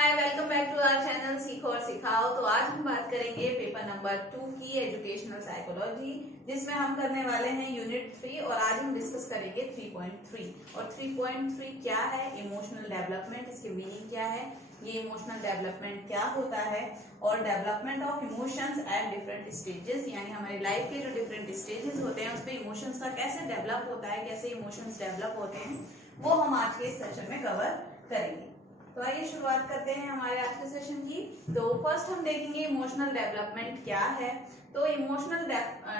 Hi, welcome back to our channel सीखो और सिखाओ। तो आज हम बात करेंगे पेपर नंबर 2 की एजुकेशनल साइकोलॉजी, जिसमें हम करने वाले हैं यूनिट 3 और आज हम डिस्कस करेंगे 3.3। और 3.3 क्या है? Emotional development. इसकी मीनिंग क्या है, ये इमोशनल डेवलपमेंट क्या होता है, और development of emotions at different stages, यानी हमारी लाइफ के जो डिफरेंट स्टेजेस होते हैं उस पर इमोशंस का कैसे डेवलप होता है, कैसे इमोशंस डेवलप होते हैं, वो हम आज के इस सेशन में कवर करेंगे। तो आइए शुरुआत करते हैं हमारे आज के सेशन की। तो फर्स्ट हम देखेंगे इमोशनल डेवलपमेंट क्या है। तो emotional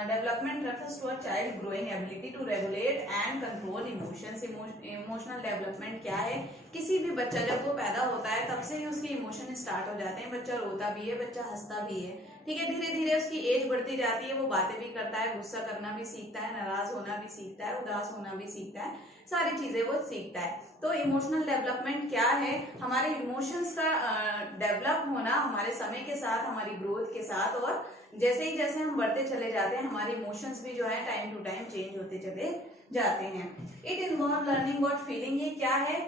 development refers to a child growing ability to regulate and control emotions. Emotional development क्या है? किसी भी बच्चा जब वो पैदा होता है तब से ही उसके इमोशन स्टार्ट हो जाते हैं। बच्चा रोता भी है, बच्चा हंसता भी है, ठीक है। धीरे धीरे उसकी एज बढ़ती जाती है, वो बातें भी करता है, गुस्सा करना भी सीखता है, नाराज होना भी सीखता है, उदास होना भी सीखता है, सारी चीजें वो सीखता है। तो इमोशनल डेवलपमेंट क्या है? हमारे इमोशंस का डेवलप होना हमारे समय के साथ, हमारी ग्रोथ के साथ, और जैसे ही जैसे हम बढ़ते चले जाते हैं हमारे इमोशंस भी जो है टाइम टू टाइम चेंज होते चले जाते हैं। It involve learning what feeling. ये क्या है?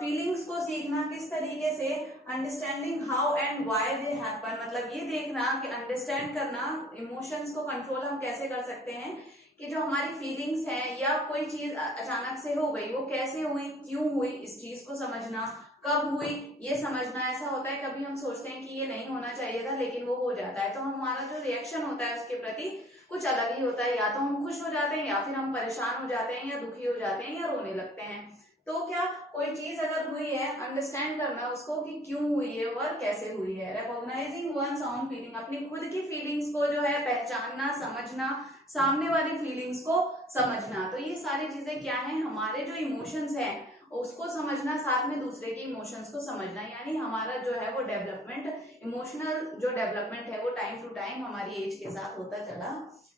फीलिंग्स को सीखना किस तरीके से, understanding how and why they happen, मतलब ये देखना कि अंडरस्टैंड करना इमोशंस को कंट्रोल हम कैसे कर सकते हैं, कि जो हमारी फीलिंग्स हैं या कोई चीज अचानक से हो गई, वो कैसे हुई, क्यों हुई, इस चीज को समझना, कब हुई ये समझना। ऐसा होता है कभी हम सोचते हैं कि ये नहीं होना चाहिए था लेकिन वो हो जाता है, तो हमारा जो रिएक्शन होता है उसके प्रति कुछ अलग ही होता है। या तो हम खुश हो जाते हैं, या फिर हम परेशान हो जाते हैं, या दुखी हो जाते हैं, या रोने लगते हैं। तो क्या कोई चीज अगर हुई है, अंडरस्टैंड करना उसको कि क्यों हुई है और कैसे हुई है। रिकॉग्नाइजिंग वन्स ओन फीलिंग, अपनी खुद की फीलिंग्स को जो है पहचानना, समझना, सामने वाली फीलिंग्स को समझना। तो ये सारी चीजें क्या है? हमारे जो इमोशंस हैं उसको समझना, साथ में दूसरे के इमोशंस को समझना, यानी हमारा जो है वो डेवलपमेंट, इमोशनल जो डेवलपमेंट है वो टाइम टू टाइम हमारी एज के साथ होता चला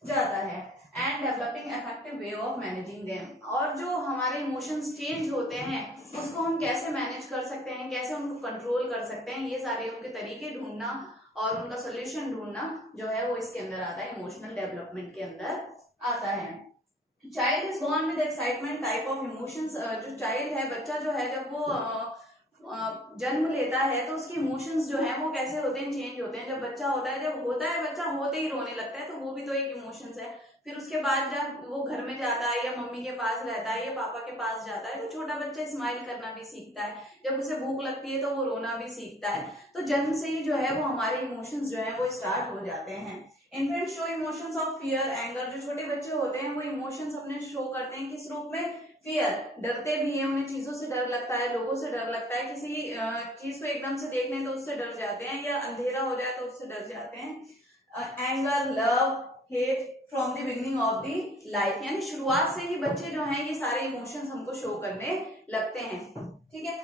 जाता है। And developing effective way of managing them, और जो हमारे इमोशंस चेंज होते हैं उसको हम कैसे मैनेज कर सकते हैं, कैसे उनको कंट्रोल कर सकते हैं, ये सारे उनके तरीके ढूंढना और उनका सोल्यूशन ढूंढना जो है वो इसके अंदर आता है, इमोशनल डेवलपमेंट के अंदर आता है। Child is born with excitement type of emotions. जो चाइल्ड है, बच्चा जो है, जब वो जन्म लेता है तो उसके इमोशंस जो है वो कैसे होते हैं, चेंज होते हैं। जब बच्चा होता है, जब होता है बच्चा होते ही रोने लगता है, तो वो भी तो एक इमोशंस है। फिर उसके बाद जब वो घर में जाता है या मम्मी के पास रहता है या पापा के पास जाता है, तो छोटा बच्चा स्माइल करना भी सीखता है। जब उसे भूख लगती है तो वो रोना भी सीखता है। तो जन्म से ही जो है वो हमारे इमोशंस जो है वो स्टार्ट हो जाते हैं। Infant show emotions of fear, anger. जो छोटे बच्चे होते हैं वो इमोशंस अपने शो करते हैं किस रूप में? फियर, डरते भी हैं, उन्हें चीजों से डर लगता है, लोगों से डर लगता है, किसी चीज को एकदम से देख लें तो उससे डर जाते हैं, या अंधेरा हो जाए तो उससे डर जाते हैं। Anger, love, hate from the beginning of the life, यानी शुरुआत से ही बच्चे जो हैं ये सारे इमोशंस हमको शो करने लगते हैं, ठीक है।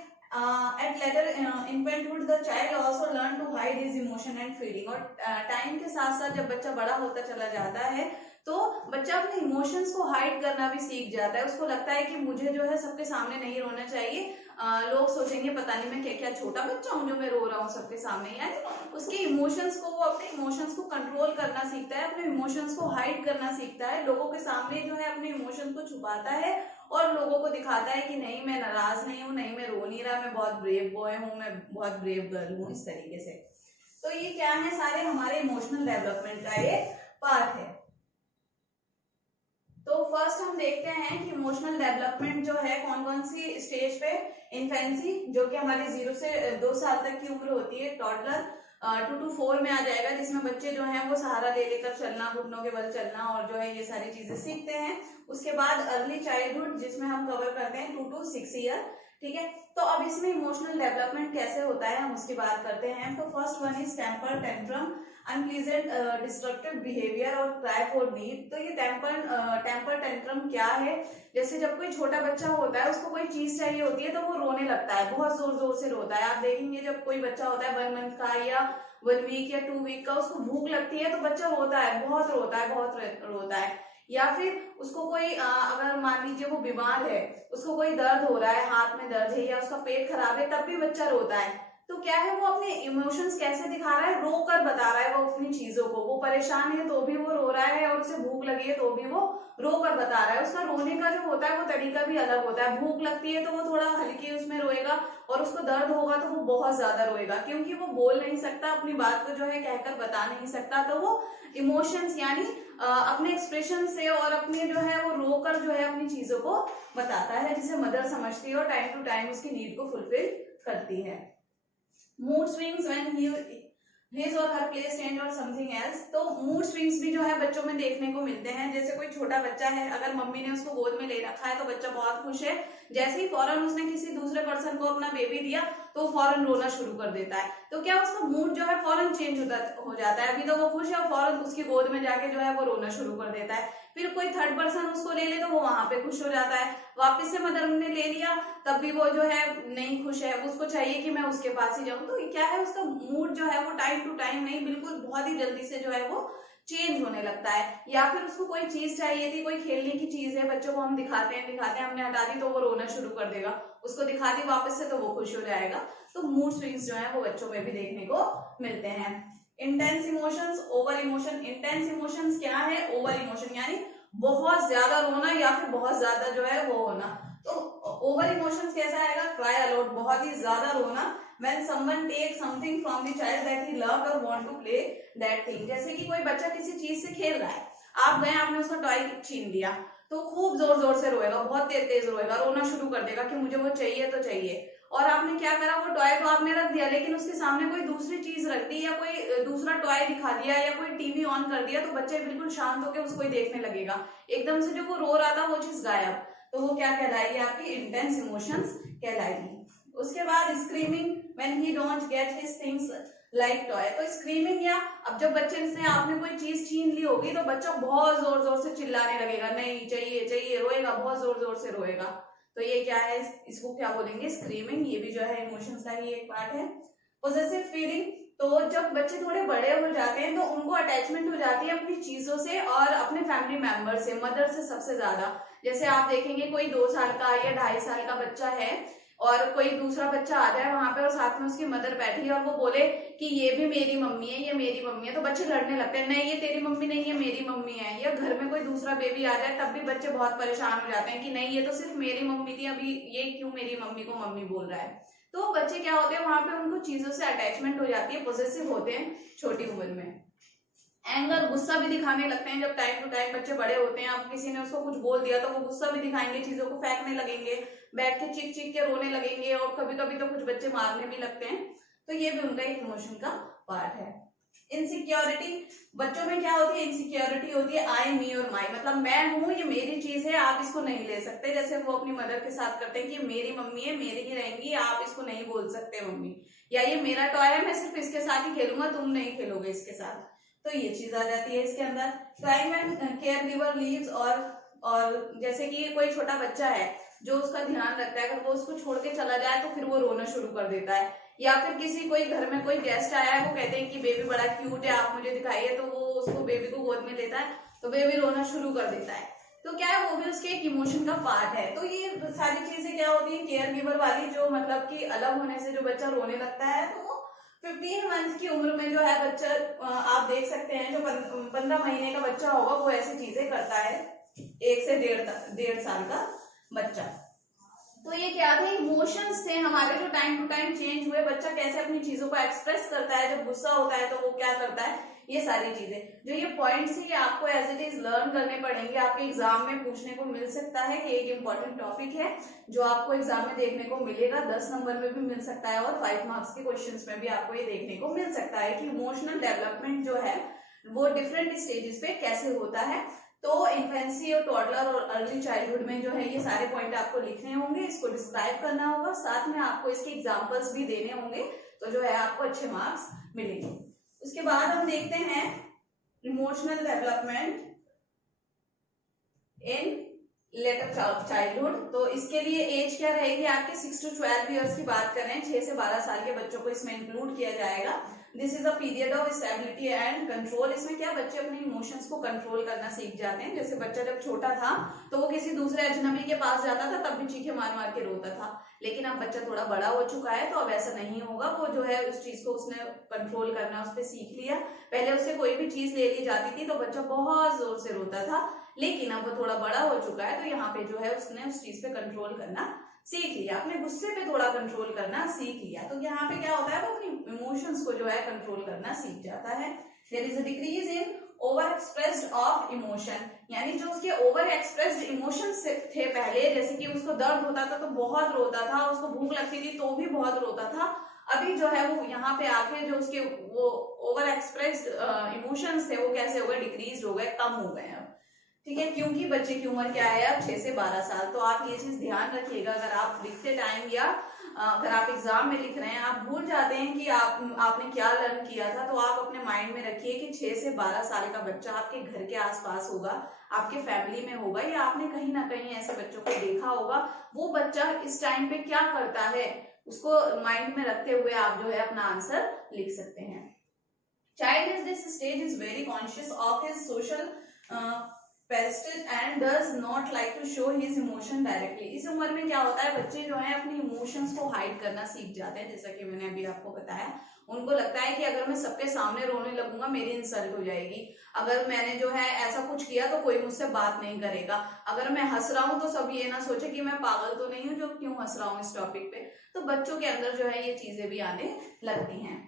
At later infanthood the child also learn to hide his emotion and feeling, और टाइम के साथ साथ जब बच्चा बड़ा होता चला जाता है तो बच्चा अपने इमोशंस को हाइड करना भी सीख जाता है। उसको लगता है कि मुझे जो है सबके सामने नहीं रोना चाहिए, लोग सोचेंगे पता नहीं मैं क्या क्या छोटा बच्चा हूँ जो मैं रो रहा हूँ सबके सामने। यानी उसके इमोशंस को, वो अपने इमोशंस को कंट्रोल करना सीखता है, अपने इमोशंस को हाइड करना सीखता है, लोगों के सामने जो है अपने इमोशंस को छुपाता है और लोगों को दिखाता है कि नहीं मैं नाराज नहीं हूँ, नहीं मैं रो नहीं रहा, मैं बहुत ब्रेव बॉय हूँ, मैं बहुत ब्रेव गर्ल हूँ, इस तरीके से। तो ये क्या है? सारे हमारे इमोशनल डेवलपमेंट का एक पार्ट है। तो फर्स्ट हम देखते हैं कि इमोशनल डेवलपमेंट जो है कौन कौन सी स्टेज पे। इन्फेंसी, जो कि हमारी 0 से 2 साल तक की उम्र होती है। टॉडलर 2 to 4 में आ जाएगा, जिसमें बच्चे जो हैं वो सहारा ले लेकर चलना, घुटनों के बल चलना और जो है ये सारी चीजें सीखते हैं। उसके बाद अर्ली चाइल्डहुड, जिसमें हम कवर करते हैं 2 to 6 ईयर, ठीक है। तो अब इसमें इमोशनल डेवलपमेंट कैसे होता है हम उसकी बात करते हैं। तो first one is temper tantrum, unpleasant destructive behaviour और क्राई फॉर नीड। तो ये टेम्पर टेंट्रम क्या है? जैसे जब कोई छोटा बच्चा होता है, उसको कोई चीज चाहिए होती है तो वो रोने लगता है, बहुत जोर जोर से रोता है। आप देखेंगे जब कोई बच्चा होता है 1 मंथ का या 1 वीक या 2 वीक का, उसको भूख लगती है तो बच्चा रोता है, बहुत रोता है, बहुत रोता है। या फिर उसको कोई अगर मान लीजिए वो बीमार है, उसको कोई दर्द हो रहा है, हाथ में दर्द है या उसका पेट खराब है, तब भी बच्चा रोता है। तो क्या है? वो अपने इमोशंस कैसे दिखा रहा है? रो कर बता रहा है वो अपनी चीजों को। वो परेशान है तो भी वो रो रहा है, और उसे भूख लगी है तो भी वो रो कर बता रहा है। उसका रोने का जो होता है वो तरीका भी अलग होता है। भूख लगती है तो वो थोड़ा हल्की उसमें रोएगा, और उसको दर्द होगा तो वो बहुत ज्यादा रोएगा, क्योंकि वो बोल नहीं सकता, अपनी बात को जो है कहकर बता नहीं सकता, तो वो इमोशंस यानी अपने एक्सप्रेशन से और अपने जो है वो रोकर जो है अपनी चीजों को बताता है, जिसे मदर समझती है और टाइम टू टाइम उसकी नीड को फुलफिल करती है। मूड स्विंग्स व्हेन his और her place change और समथिंग एल्स। तो मूड स्विंग्स भी जो है बच्चों में देखने को मिलते हैं। जैसे कोई छोटा बच्चा है, अगर मम्मी ने उसको गोद में ले रखा है तो बच्चा बहुत खुश है, जैसे ही फौरन उसने किसी दूसरे पर्सन को अपना बेबी दिया तो फौरन रोना शुरू कर देता है। तो क्या उसका मूड जो है फौरन चेंज हो जाता है। अभी तो वो खुश है और फौरन उसकी गोद में जाके जो है वो रोना शुरू कर देता है। फिर कोई थर्ड पर्सन उसको ले ले तो वो वहां पे खुश हो जाता है। वापस से मदर ने ले लिया तब भी वो जो है नहीं खुश है, उसको चाहिए कि मैं उसके पास ही जाऊं। तो क्या है, उसका मूड जो है वो टाइम टू टाइम नहीं, बिल्कुल बहुत ही जल्दी से जो है वो चेंज होने लगता है। या फिर उसको कोई चीज चाहिए थी, कोई खेलने की चीज है, बच्चों को हम दिखाते हैं हमने हटा दी तो वो रोना शुरू कर देगा, उसको दिखा दी वापस से तो वो खुश हो जाएगा। तो मूड स्विंग्स जो है वो बच्चों में भी देखने को मिलते हैं। Intense emotions, over emotion. Intense emotions क्या है? ओवर इमोशन यानी बहुत ज्यादा रोना या फिर बहुत ज्यादा जो है वो होना। तो ओवर इमोशंस कैसा आएगा? क्राई अलाउड, बहुत ही ज्यादा रोना। When someone takes something from the child that he loved or want to play that thing। जैसे कि कोई बच्चा किसी चीज से खेल रहा है, आप गए आपने उसका टॉय छीन लिया तो खूब जोर जोर से रोएगा, बहुत तेज तेज रोएगा, रोना शुरू कर देगा कि मुझे वो चाहिए तो चाहिए। और आपने क्या करा, वो टॉय तो आपने रख दिया लेकिन उसके सामने कोई दूसरी चीज रख दी या कोई दूसरा टॉय दिखा दिया या कोई टीवी ऑन कर दिया तो बच्चे बिल्कुल शांत होकर उसको ही देखने लगेगा। एकदम से जो वो रो रहा था वो चीज गायब। तो वो क्या कहलाएगी? आपकी इंटेंस इमोशंस कहलाएगी। उसके बाद screaming when he don't get his things like toy. तो स्क्रीमिंग या अब जब बच्चे से आपने कोई चीज छीन ली होगी तो बच्चा बहुत जोर जोर से चिल्लाने लगेगा, नहीं चाहिए चाहिए, रोएगा, बहुत जोर जोर से रोएगा। तो ये क्या है? इसको क्या बोलेंगे? स्क्रीमिंग। ये भी जो है इमोशंस का ही एक पार्ट है। पोजेसिव फीलिंग, तो जब बच्चे थोड़े बड़े हो जाते हैं तो उनको अटैचमेंट हो जाती है अपनी चीजों से और अपने फैमिली मेंबर से, मदर से सबसे ज्यादा। जैसे आप देखेंगे कोई 2 साल का या 2.5 साल का बच्चा है और कोई दूसरा बच्चा आ जाए वहां पे और साथ में उसकी मदर बैठी है और वो बोले कि ये भी मेरी मम्मी है, ये मेरी मम्मी है, तो बच्चे लड़ने लगते हैं, नहीं ये तेरी मम्मी नहीं है, मेरी मम्मी है। या घर में कोई दूसरा बेबी आ जाए तब भी बच्चे बहुत परेशान हो जाते हैं कि नहीं ये तो सिर्फ मेरी मम्मी थी, अभी ये क्यों मेरी मम्मी को मम्मी बोल रहा है। तो बच्चे क्या होते हैं वहां पे उनको चीजों से अटैचमेंट हो जाती है, पॉसेसिव होते हैं छोटी उम्र में। एंगर, गुस्सा भी दिखाने लगते हैं जब टाइम टू टाइम बच्चे बड़े होते हैं। अब किसी ने उसको कुछ बोल दिया तो वो गुस्सा भी दिखाएंगे, चीजों को फेंकने लगेंगे, बैठ के चीख चीख के रोने लगेंगे और कभी कभी तो कुछ बच्चे मारने भी लगते हैं। तो ये भी उनका एक इमोशन का पार्ट है। इनसिक्योरिटी, बच्चों में क्या होती है? इनसिक्योरिटी होती है आई, मी और माई, मतलब मैं हूं, ये मेरी चीज है, आप इसको नहीं ले सकते। जैसे वो अपनी मदर के साथ करते हैं कि मेरी मम्मी है, मेरी ही रहेंगी, आप इसको नहीं बोल सकते मम्मी, या ये मेरा टॉय है, मैं सिर्फ इसके साथ ही खेलूंगा, तुम नहीं खेलोगे इसके साथ। तो ये चीज आ जाती है इसके अंदर। Crime and care giver leaves, और जैसे कि कोई छोटा बच्चा है जो उसका ध्यान रखता है, अगर वो उसको छोड़ के चला जाए तो फिर वो रोना शुरू कर देता है। या फिर किसी कोई घर में कोई गेस्ट आया है, वो कहते हैं कि बेबी बड़ा क्यूट है, आप मुझे दिखाइए, तो वो उसको बेबी को गोद में लेता है तो बेबी रोना शुरू कर देता है। तो क्या है, वो भी उसके एक इमोशन का पार्ट है। तो ये सारी चीजें क्या होती है? केयर गिवर वाली, जो मतलब कि अलग होने से जो बच्चा रोने लगता है, तो 15 मंथ की उम्र में जो है बच्चा, आप देख सकते हैं जो 15 महीने का बच्चा होगा वो ऐसी चीजें करता है, 1 से 1.5 साल का बच्चा। तो ये क्या थे? इमोशंस थे हमारे जो टाइम टू टाइम चेंज हुए। बच्चा कैसे अपनी चीजों को एक्सप्रेस करता है, जब गुस्सा होता है तो वो क्या करता है, ये सारी चीजें जो ये पॉइंट्स है ये आपको एज इट इज लर्न करने पड़ेंगे। आपके एग्जाम में पूछने को मिल सकता है, ये एक इंपॉर्टेंट टॉपिक है जो आपको एग्जाम में देखने को मिलेगा, 10 नंबर में भी मिल सकता है और 5 मार्क्स के क्वेश्चंस में भी आपको ये देखने को मिल सकता है कि इमोशनल डेवलपमेंट जो है वो डिफरेंट स्टेजेस पे कैसे होता है। तो इन्फेंसी और टॉडलर और अर्ली चाइल्डहुड में जो है ये सारे पॉइंट आपको लिखने होंगे, इसको डिस्क्राइब करना होगा, साथ में आपको इसके एग्जांपल्स भी देने होंगे, तो जो है आपको अच्छे मार्क्स मिलेंगे। उसके बाद हम देखते हैं emotional development in letter childhood. तो इसके लिए एज क्या रहेगी आपके? 6 to 12 ईयर्स की बात करें, 6 से 12 साल के बच्चों को इसमें इंक्लूड किया जाएगा। This is a period of stability and control. इसमें क्या बच्चे अपने इमोशंस को कंट्रोल करना सीख जाते हैं। जैसे बच्चा जब छोटा था तो वो किसी दूसरे अजनबी के पास जाता था तब भी चीखे मार मार के रोता था, लेकिन अब बच्चा थोड़ा बड़ा हो चुका है तो अब ऐसा नहीं होगा। वो जो है उस चीज को उसने कंट्रोल करना उस पर सीख लिया। पहले उससे कोई भी चीज ले ली जाती थी तो बच्चा बहुत जोर से रोता था, लेकिन अब वो थोड़ा बड़ा हो चुका है तो यहाँ पे जो है उसने उस चीज पे कंट्रोल करना सीख लिया, अपने गुस्से पे थोड़ा कंट्रोल करना सीख लिया, तो यहाँ पे क्या होता है, वो अपनी इमोशंस को जो है कंट्रोल करना सीख जाता है। There is a decrease in over expressed of emotion, यानी जो उसके ओवर एक्सप्रेस्ड इमोशंस थे पहले, जैसे कि उसको दर्द होता था तो बहुत रोता था, उसको भूख लगती थी तो भी बहुत रोता था, अभी जो है वो यहाँ पे आके जो उसके वो ओवर एक्सप्रेस्ड इमोशंस थे वो कैसे हो गए, डिक्रीज हो गए, कम हो गए अब। ठीक है, क्योंकि बच्चे की उम्र क्या है अब 6 से 12 साल। तो आप ये चीज ध्यान रखिएगा, अगर आप लिखते टाइम या अगर आप एग्जाम में लिख रहे हैं, आप भूल जाते हैं कि आपने क्या लर्न किया था, तो आप अपने माइंड में रखिए कि 6 से 12 साल का बच्चा आपके घर के आसपास होगा, आपके फैमिली में होगा, या आपने कहीं ना कहीं ऐसे बच्चों को देखा होगा। वो बच्चा इस टाइम पे क्या करता है, उसको माइंड में रखते हुए आप जो है अपना आंसर लिख सकते हैं। Child is this stage is very conscious of his social prestige and does not like to show his emotion directly. इस उम्र में क्या होता है, बच्चे जो है अपनी इमोशंस को हाइड करना सीख जाते हैं, जैसा कि मैंने अभी आपको बताया। उनको लगता है कि अगर मैं सबके सामने रोने लगूंगा मेरी इंसल्ट हो जाएगी, अगर मैंने जो है ऐसा कुछ किया तो कोई मुझसे बात नहीं करेगा, अगर मैं हंस रहा हूं तो सब ये ना सोचे कि मैं पागल तो नहीं हूं जो क्यों हंस रहा हूं इस टॉपिक पे। तो बच्चों के अंदर जो है ये चीजें भी आने लगती हैं।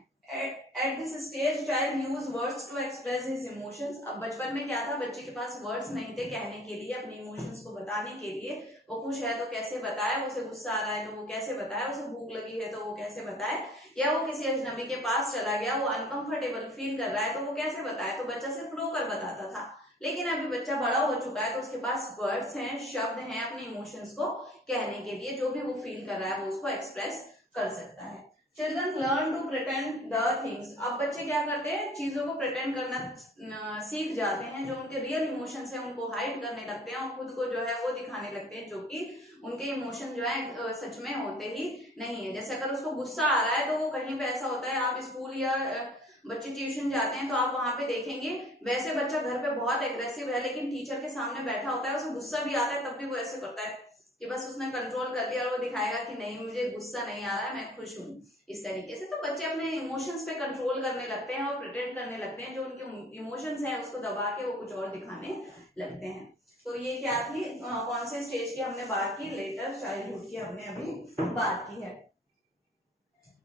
At this stage child use words to express his emotions। अब बचपन में क्या था, बच्चे के पास वर्ड्स नहीं थे कहने के लिए, अपने इमोशंस को बताने के लिए। वो खुश है तो कैसे बताए, उसे गुस्सा आ रहा है तो वो कैसे बताए, उसे भूख लगी है तो वो कैसे बताए, या वो किसी अजनबी के पास चला गया, वो अनकंफर्टेबल फील कर रहा है तो वो कैसे बताए। तो बच्चा सिर्फ रोकर बताता था, लेकिन अभी बच्चा बड़ा हो चुका है तो उसके पास वर्ड्स हैं, शब्द हैं अपने इमोशंस को कहने के लिए, जो भी वो फील कर रहा है वो उसको एक्सप्रेस कर सकता है। Children learn to pretend the things. अब बच्चे क्या करते हैं, चीजों को प्रिटेंड करना सीख जाते हैं, जो उनके रियल इमोशंस हैं उनको हाइड करने लगते हैं और खुद को जो है वो दिखाने लगते हैं, जो कि उनके इमोशन जो है सच में होते ही नहीं है। जैसे अगर उसको गुस्सा आ रहा है तो वो कहीं पे ऐसा होता है, आप स्कूल या बच्चे ट्यूशन जाते हैं तो आप वहां पे देखेंगे वैसे बच्चा घर पे बहुत एग्रेसिव है, लेकिन टीचर के सामने बैठा होता है, उसे गुस्सा भी आता है तब भी वो ऐसे करता है कि बस उसने कंट्रोल कर लिया और वो दिखाएगा कि नहीं मुझे गुस्सा नहीं आ रहा है, मैं खुश हूँ, इस तरीके से। तो बच्चे अपने इमोशंस पे कंट्रोल करने लगते हैं और प्रिटेंड करने लगते हैं, जो उनके इमोशंस हैं उसको दबा के वो कुछ और दिखाने लगते हैं। तो ये क्या थी, कौन से स्टेज की हमने बात की, लेटर चाइल्डहुड की हमने अभी बात की है।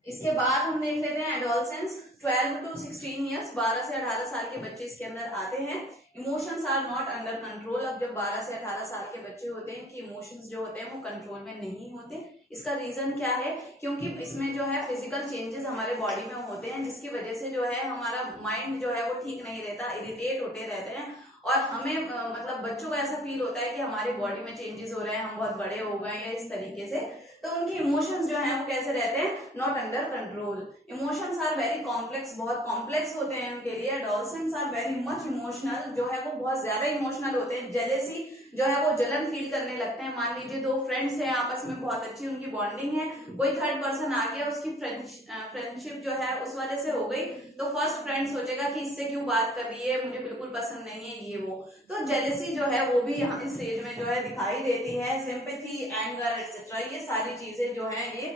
इसके बाद हम देख लेते हैं एडोलसेंस, 12 to 16 ईयर्स, 12 से 18 साल के बच्चे इसके अंदर आते हैं। Emotions are not under control. अब जब 12 से 18 साल के बच्चे होते हैं कि इमोशंस जो होते हैं वो कंट्रोल में नहीं होते। इसका रीजन क्या है, क्योंकि इसमें जो है फिजिकल चेंजेस हमारे बॉडी में होते हैं, जिसकी वजह से जो है हमारा माइंड जो है वो ठीक नहीं रहता, इरिटेट होते रहते हैं, और हमें मतलब बच्चों को ऐसा फील होता है कि हमारे बॉडी में चेंजेस हो रहे हैं, हम बहुत बड़े हो गए हैं, इस तरीके से। तो उनकी इमोशंस जो हैं वो कैसे रहते हैं, not under control. Emotions are very complex, बहुत कॉम्प्लेक्स होते हैं उनके लिए। Adolescents are very much emotional, जो है वो बहुत ज्यादा इमोशनल होते हैं। जेलेसी जो है वो जलन फील करने लगते हैं। मान लीजिए दो फ्रेंड्स हैं, आपस में बहुत अच्छी उनकी बॉन्डिंग है, कोई थर्ड पर्सन आ गया, उसकी फ्रेंडशिप जो है उस वजह से हो गई, तो फर्स्ट फ्रेंड सोचेगा कि इससे क्यों बात कर रही है, मुझे बिल्कुल पसंद नहीं है, ये वो। तो जेलेसी जो है वो भी यहाँ इस स्टेज में जो है दिखाई देती है। सिंपैथी, एंगर एक्सेट्रा, ये सारी चीजें जो है ये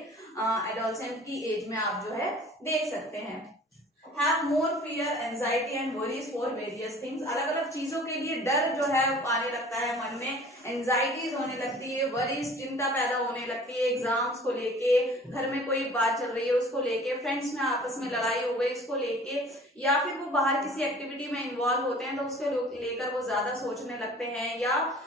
एडोलसेंट की एज में आप जो है देख सकते हैं। Have more fear, anxiety and worries for various things। अलग अलग चीजों के लिए डर जो है आने लगता है मन में, एंजाइटीज होने लगती है, वरीज चिंता पैदा होने लगती है एग्जाम्स को लेके, घर में कोई बात चल रही है उसको लेके, फ्रेंड्स में आपस में लड़ाई हो गई उसको लेके, या फिर वो बाहर किसी एक्टिविटी में इन्वॉल्व होते हैं तो उसके लेकर वो ज्यादा सोचने लगते हैं, या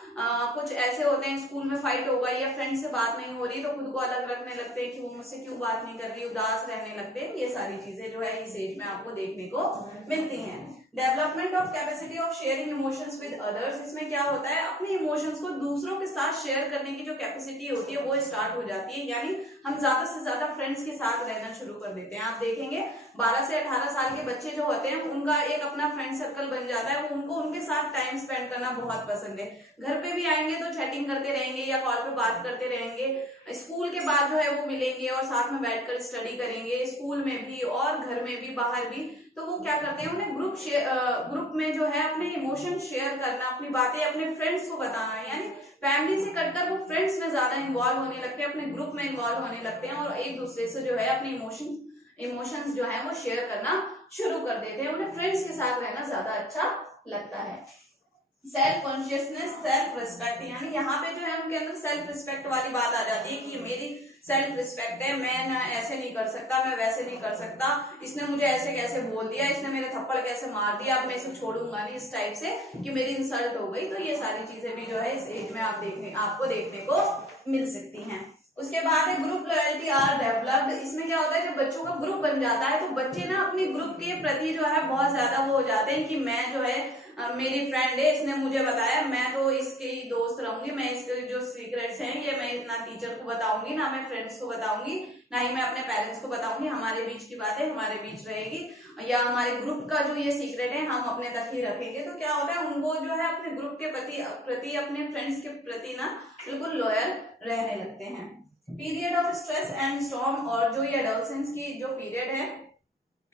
कुछ ऐसे होते हैं स्कूल में फाइट हो गई या फ्रेंड से बात नहीं हो रही तो खुद को अलग रखने लगते हैं कि वो मुझसे क्यों बात नहीं कर रही, उदास रहने लगते हैं। ये सारी चीजें जो है इस एज में आपको देखने को मिलती हैं। Development of capacity of sharing emotions with others. इसमें क्या होता है, अपने इमोशंस को दूसरों के साथ शेयर करने की जो कैपेसिटी होती है वो स्टार्ट हो जाती है, यानी हम ज्यादा से ज्यादा फ्रेंड्स के साथ रहना शुरू कर देते हैं। आप देखेंगे 12 से 18 साल के बच्चे जो होते हैं उनका एक अपना फ्रेंड सर्कल बन जाता है, वो उनको उनके साथ टाइम स्पेंड करना बहुत पसंद है। घर पे भी आएंगे तो चैटिंग करते रहेंगे या कॉल पे बात करते रहेंगे, स्कूल के बाद जो है वो मिलेंगे और साथ में बैठकर स्टडी करेंगे, स्कूल में भी और घर में भी बाहर भी। तो वो क्या करते हैं, उन्हें ग्रुप में जो है अपने इमोशन शेयर करना, अपनी बातें अपने फ्रेंड्स को बताना, यानी फैमिली से कटकर वो फ्रेंड्स में ज्यादा इन्वॉल्व होने लगते हैं, अपने ग्रुप में इन्वॉल्व होने लगते हैं और एक दूसरे से जो है अपने इमोशंस जो है वो शेयर करना शुरू कर देते हैं। उन्हें फ्रेंड्स के साथ रहना ज्यादा अच्छा लगता है। सेल्फ कॉन्शियसनेस, सेल्फ रिस्पेक्ट, यानी यहाँ पे जो है उनके अंदर सेल्फ रिस्पेक्ट वाली बात आ जाती है कि मेरी सेल्फ रिस्पेक्ट है, मैं ना ऐसे नहीं कर सकता, मैं वैसे नहीं कर सकता, इसने मुझे ऐसे कैसे बोल दिया, इसने मेरे थप्पड़ कैसे मार दिया, अब मैं इसे छोड़ूंगा नहीं, इस टाइप से कि मेरी इंसल्ट हो गई। तो ये सारी चीजें भी जो है इस एज में आपको देखने को मिल सकती हैं। उसके बाद है ग्रुप लॉयल्टी आर डेवलप्ड। इसमें क्या होता है, जब बच्चों का ग्रुप बन जाता है तो बच्चे ना अपने ग्रुप के प्रति जो है बहुत ज्यादा वो हो जाते हैं कि मैं जो है मेरी फ्रेंड है, इसने मुझे बताया, मैं तो इसके ही दोस्त रहूंगी, मैं इसके जो सीक्रेट्स हैं ये मैं ना टीचर को बताऊंगी, ना मैं फ्रेंड्स को बताऊंगी, ना ही मैं अपने पेरेंट्स को बताऊंगी, हमारे बीच की बात है हमारे बीच रहेगी, या हमारे ग्रुप का जो ये सीक्रेट है हम अपने तक ही रखेंगे। तो क्या होता है, उनको जो है अपने ग्रुप के प्रति अपने फ्रेंड्स के प्रति ना बिल्कुल लॉयल रहने लगते हैं। Period of stress and storm, और जो ये एडोलसेंस की जो पीरियड है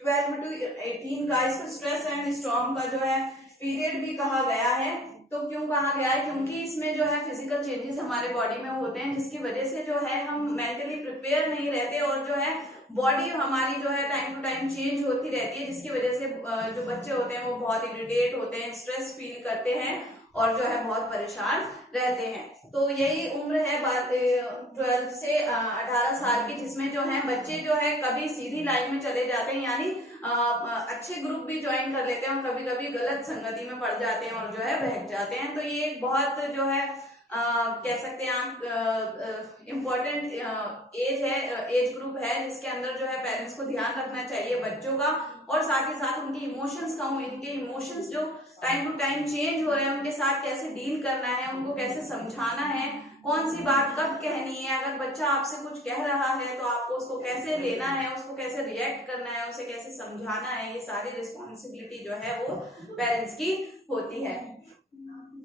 12 to 18 का, इसको स्ट्रेस एंड स्टॉर्म का जो है पीरियड भी कहा गया है। तो क्यों कहा गया है, क्योंकि इसमें जो है फिजिकल चेंजेस हमारे बॉडी में होते हैं, जिसकी वजह से जो है हम मेंटली प्रिपेयर नहीं रहते, और जो है बॉडी हमारी जो है टाइम टू टाइम चेंज होती रहती है, जिसकी वजह से जो बच्चे होते हैं वो बहुत इरिटेट होते हैं, स्ट्रेस फील करते हैं और जो है बहुत परेशान रहते हैं। तो यही उम्र है 12 से 18 साल की, जिसमें जो है बच्चे जो है कभी सीधी लाइन में चले जाते हैं, यानी अच्छे ग्रुप भी ज्वाइन कर लेते हैं और कभी कभी गलत संगति में पड़ जाते हैं और जो है बहक जाते हैं। तो ये एक बहुत जो है कह सकते हैं आप इम्पोर्टेंट एज है, एज ग्रुप है, जिसके अंदर जो है पेरेंट्स को ध्यान रखना चाहिए बच्चों का, और साथ ही साथ उनके इमोशंस का, इनके इमोशंस जो टाइम टू टाइम चेंज हो रहे हैं उनके साथ कैसे डील करना है, उनको कैसे समझाना है, कौन सी बात कब कहनी है, अगर बच्चा आपसे कुछ कह रहा है तो आपको उसको कैसे लेना है, उसको कैसे रिएक्ट करना है, उसे कैसे समझाना है, ये सारी रिस्पॉन्सिबिलिटी जो है वो पेरेंट्स की होती है।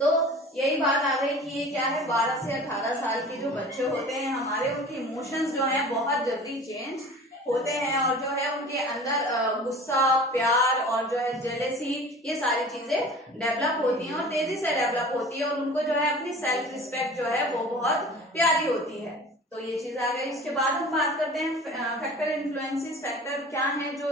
तो यही बात आ गई कि ये क्या है, 12 से 18 साल के जो बच्चे होते हैं हमारे, उनके इमोशंस जो है बहुत जल्दी चेंज होते हैं, और जो है उनके अंदर गुस्सा, प्यार और जो है जेलेसी, ये सारी चीजें डेवलप होती हैं और तेजी से डेवलप होती है, और उनको जो है अपनी सेल्फ रिस्पेक्ट जो है वो बहुत प्यारी होती है। तो ये चीज आ गई। इसके बाद हम बात करते हैं फैक्टर इन्फ्लुएंसेस। फैक्टर क्या है जो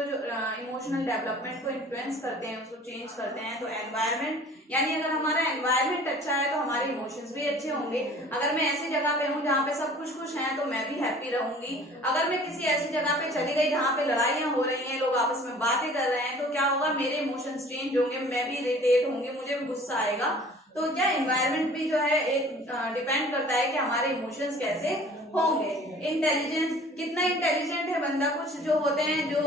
इमोशनल डेवलपमेंट को इन्फ्लुएंस करते हैं, उसको चेंज करते हैं। तो एनवायरमेंट, यानी अगर हमारा एनवायरमेंट अच्छा है तो हमारे इमोशंस भी अच्छे होंगे। अगर मैं ऐसी जगह पे हूँ जहाँ पे सब खुश हैं तो मैं भी हैप्पी रहूंगी। अगर मैं किसी ऐसी जगह पे चली गई जहाँ पे लड़ाइयां हो रही हैं, लोग आपस में बातें कर रहे हैं, तो क्या होगा, मेरे इमोशंस चेंज होंगे, मैं भी इरिटेट होंगी, मुझे भी गुस्सा आएगा। तो क्या एनवायरमेंट भी जो है एक डिपेंड करता है कि हमारे इमोशंस कैसे होंगे। इंटेलिजेंस, कितना इंटेलिजेंट है बंदा, कुछ जो होते हैं जो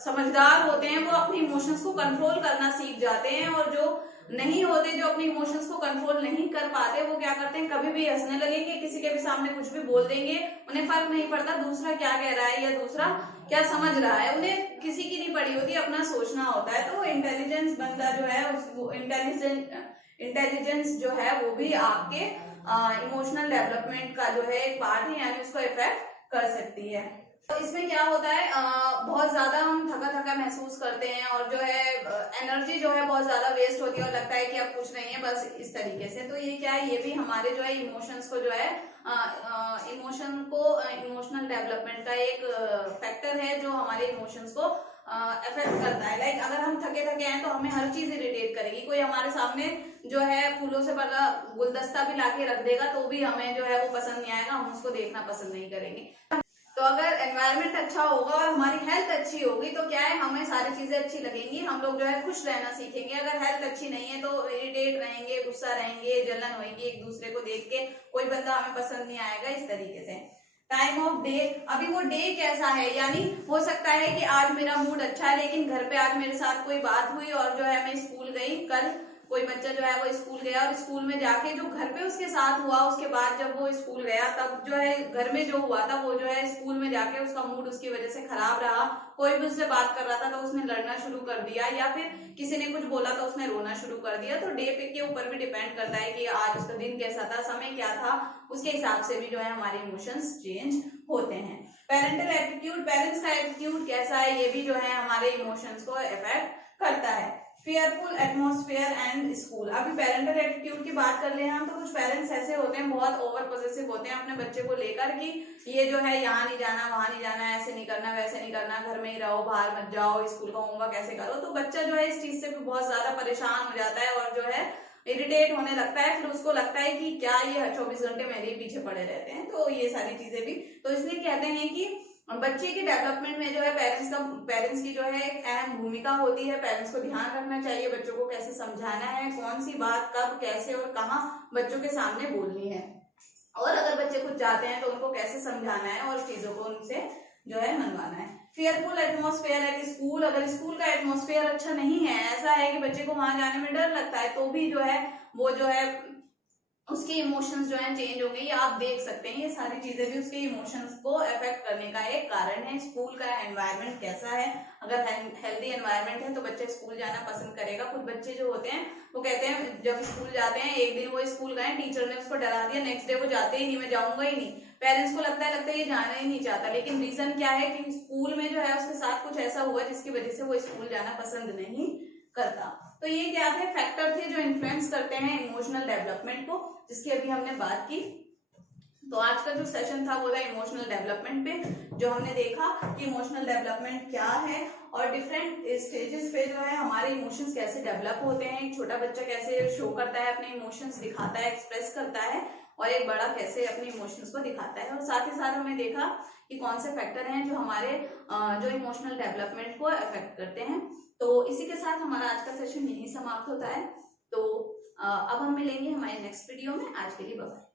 समझदार होते हैं वो अपने इमोशंस को कंट्रोल करना सीख जाते हैं, और जो नहीं होते, जो अपने इमोशंस को कंट्रोल नहीं कर पाते, वो क्या करते हैं, कभी भी हंसने लगेंगे, किसी के भी सामने कुछ भी बोल देंगे, उन्हें फर्क नहीं पड़ता दूसरा क्या कह रहा है या दूसरा क्या समझ रहा है, उन्हें किसी की नहीं पड़ी होती, अपना सोचना होता है। तो इंटेलिजेंस बंदा जो है उसको इंटेलिजेंस जो है वो भी आपके इमोशनल डेवलपमेंट का जो है एक पार्ट है, यानी उसको इफेक्ट कर सकती है। तो इसमें क्या होता है, बहुत ज्यादा हम थका थका महसूस करते हैं, और जो है एनर्जी जो है बहुत ज्यादा वेस्ट होती है, और लगता है कि अब कुछ नहीं है, बस इस तरीके से। तो ये क्या है, ये भी हमारे जो है इमोशंस को जो है इमोशनल डेवलपमेंट का एक फैक्टर है जो हमारे इमोशंस को अफेक्ट करता है। लाइक अगर हम थके थके हैं तो हमें हर चीज इरिटेट करेगी। कोई हमारे सामने जो है फूलों से भरा गुलदस्ता भी लाके रख देगा तो भी हमें जो है वो पसंद नहीं आएगा, हम उसको देखना पसंद नहीं करेंगे। तो अगर एनवायरनमेंट अच्छा होगा और हमारी हेल्थ अच्छी होगी तो क्या है, हमें सारी चीजें अच्छी लगेंगी, हम लोग जो है खुश रहना सीखेंगे। अगर हेल्थ अच्छी नहीं है तो इरिटेट रहेंगे, गुस्सा रहेंगे, जलन होगी एक दूसरे को देख के, कोई बंदा हमें पसंद नहीं आएगा, इस तरीके से। टाइम ऑफ डे, अभी वो डे कैसा है, यानी हो सकता है कि आज मेरा मूड अच्छा है लेकिन घर पे आज मेरे साथ कोई बात हुई और जो है मैं स्कूल गई, कल कोई बच्चा जो है वो स्कूल गया और स्कूल में जाके जो घर पे उसके साथ हुआ, उसके बाद जब वो स्कूल गया तब जो है घर में जो हुआ था वो जो है स्कूल में जाके उसका मूड उसकी वजह से खराब रहा। कोई भी उससे बात कर रहा था तो उसने लड़ना शुरू कर दिया, या फिर किसी ने कुछ बोला तो उसने रोना शुरू कर दिया। तो डे पे के ऊपर भी डिपेंड करता है कि आज उसका दिन कैसा था, समय क्या था, उसके हिसाब से भी जो है हमारे इमोशंस चेंज होते हैं। पेरेंटल एटीट्यूड, पेरेंट्स का एटीट्यूड कैसा है ये भी जो है हमारे इमोशंस को इफेक्ट करता है। फेयरफुल एटमॉस्फेयर एंड स्कूल, अभी पेरेंटल एटीट्यूड की बात कर ले हम तो कुछ पेरेंट्स ऐसे होते हैं बहुत ओवर पॉसेसिव होते हैं अपने बच्चे को लेकर कि ये जो है यहाँ नहीं जाना, वहां नहीं जाना, ऐसे नहीं करना, वैसे नहीं करना, घर में ही रहो, बाहर मत जाओ, स्कूल का होमवर्क ऐसे करो। तो बच्चा जो है इस चीज से भी बहुत ज्यादा परेशान हो जाता है और जो है इरिटेट होने लगता है, फिर उसको लगता है कि क्या ये 24 घंटे मेरे ही पीछे पड़े रहते हैं। तो ये सारी चीजें भी, तो इसलिए कहते हैं कि बच्चे के डेवलपमेंट में जो है पेरेंट्स की जो है एक अहम भूमिका होती है। पेरेंट्स को ध्यान रखना चाहिए बच्चों को कैसे समझाना है, कौन सी बात कब कैसे और कहाँ बच्चों के सामने बोलनी है, और अगर बच्चे कुछ चाहते हैं तो उनको कैसे समझाना है और चीजों को उनसे जो है मनवाना है। फेयरफुल एटमॉस्फेयर एट स्कूल, अगर स्कूल का एटमॉस्फेयर अच्छा नहीं है, ऐसा है कि बच्चे को वहां जाने में डर लगता है, तो भी जो है वो जो है उसके इमोशंस जो है चेंज हो गए। ये आप देख सकते हैं, ये सारी चीजें भी उसके इमोशंस को अफेक्ट करने का एक कारण है। स्कूल का एनवायरनमेंट कैसा है, अगर हेल्दी एनवायरनमेंट है तो बच्चे स्कूल जाना पसंद करेगा। कुछ बच्चे जो होते हैं वो कहते हैं जब स्कूल जाते हैं, एक दिन वो स्कूल गए, टीचर ने उसको डरा दिया, नेक्स्ट डे वो जाते ही नहीं, मैं जाऊंगा ही नहीं। पेरेंट्स को लगता है ये जाना ही नहीं चाहता, लेकिन रीजन क्या है कि स्कूल में जो है उसके साथ कुछ ऐसा हुआ जिसकी वजह से वो स्कूल जाना पसंद नहीं करता। तो ये क्या थे, फैक्टर थे जो इन्फ्लुएंस करते हैं इमोशनल डेवलपमेंट को, जिसकी अभी हमने बात की। तो आज का जो सेशन था वो था इमोशनल डेवलपमेंट पे, जो हमने देखा कि इमोशनल डेवलपमेंट क्या है और डिफरेंट स्टेजेस पे जो है हमारे इमोशंस कैसे डेवलप होते हैं। एक छोटा बच्चा कैसे शो करता है अपने इमोशंस, दिखाता है, एक्सप्रेस करता है, और एक बड़ा कैसे अपने इमोशंस को दिखाता है। और साथ ही साथ हमने देखा कि कौन से फैक्टर हैं जो हमारे जो इमोशनल डेवलपमेंट को अफेक्ट करते हैं। तो इसी के साथ हमारा आज का सेशन यही समाप्त होता है। तो अब हम मिलेंगे हमारे नेक्स्ट वीडियो में। आज के लिए बाय।